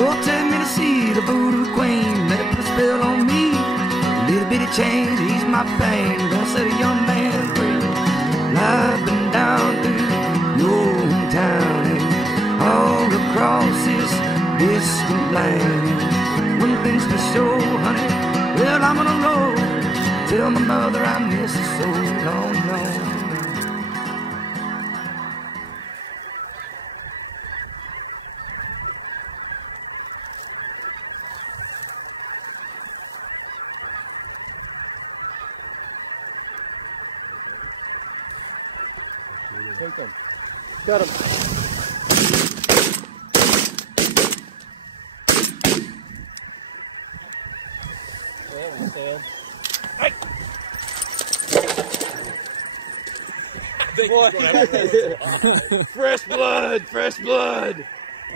Lord, take me to see the voodoo queen. Let her put a spell on me. A little bitty change, ease my pain. Gonna set a young man free. I've been down through your hometown and all across this distant land. One thing's for sure, honey, well, I'm on a roll. Tell my mother I miss her so long, long. Take them. Got him. Well, we failed. Hey! Boy. Fresh blood! Fresh blood!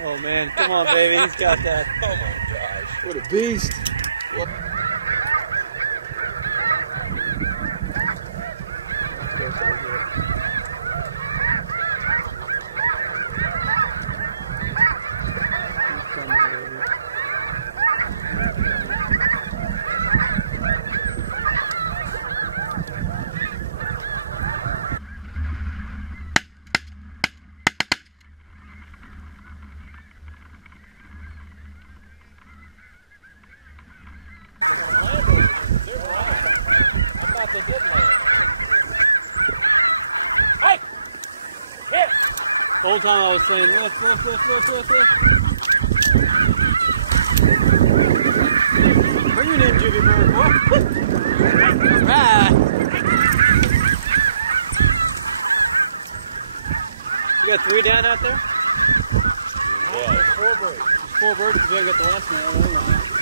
Oh man, come on baby, he's got that. Oh my gosh. What a beast. What? They did land. Hey! Here! The whole time I was saying, lift, lift, lift, lift, lift, lift. Bring it in, Juvie bird. Alright! You got 3 down out there? Yeah. 4 birds. There's 4 birds because I got the last one.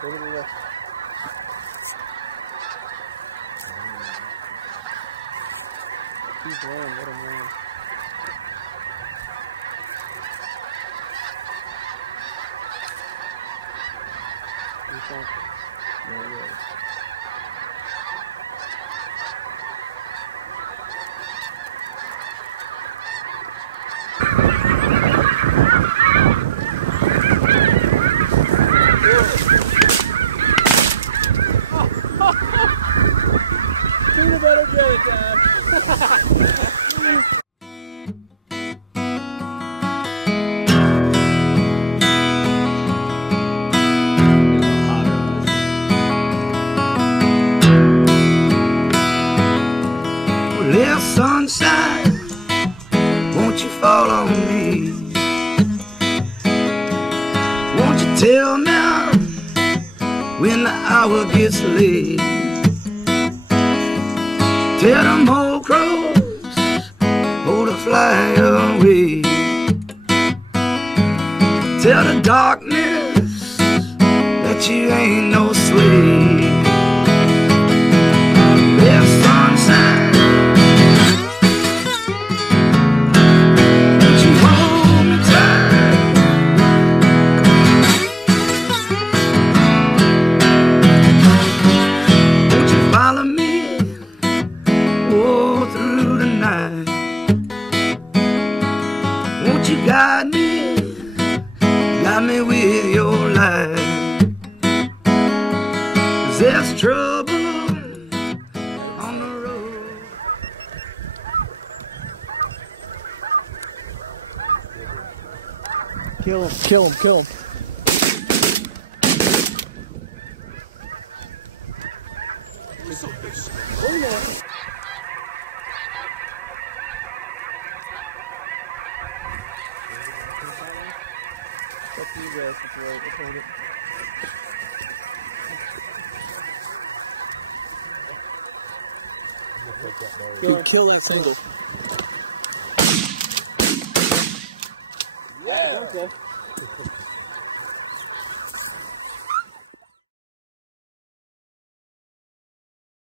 Go to the left. He's rolling, let him roll. You better get it, Dad. Little sunshine, won't you fall on me? Won't you tell me when the hour gets late? Tell them old crows, oh, to fly away. Tell the darkness that you ain't no slave. There's sunshine, won't you hold me tight? Won't you follow me through the night? Won't you guide me with your light? 'Cause there's trouble on the road. Kill him, kill him, kill him. Oh yeah. Up to you guys, let's hold it. Kill that single. Yeah. Okay.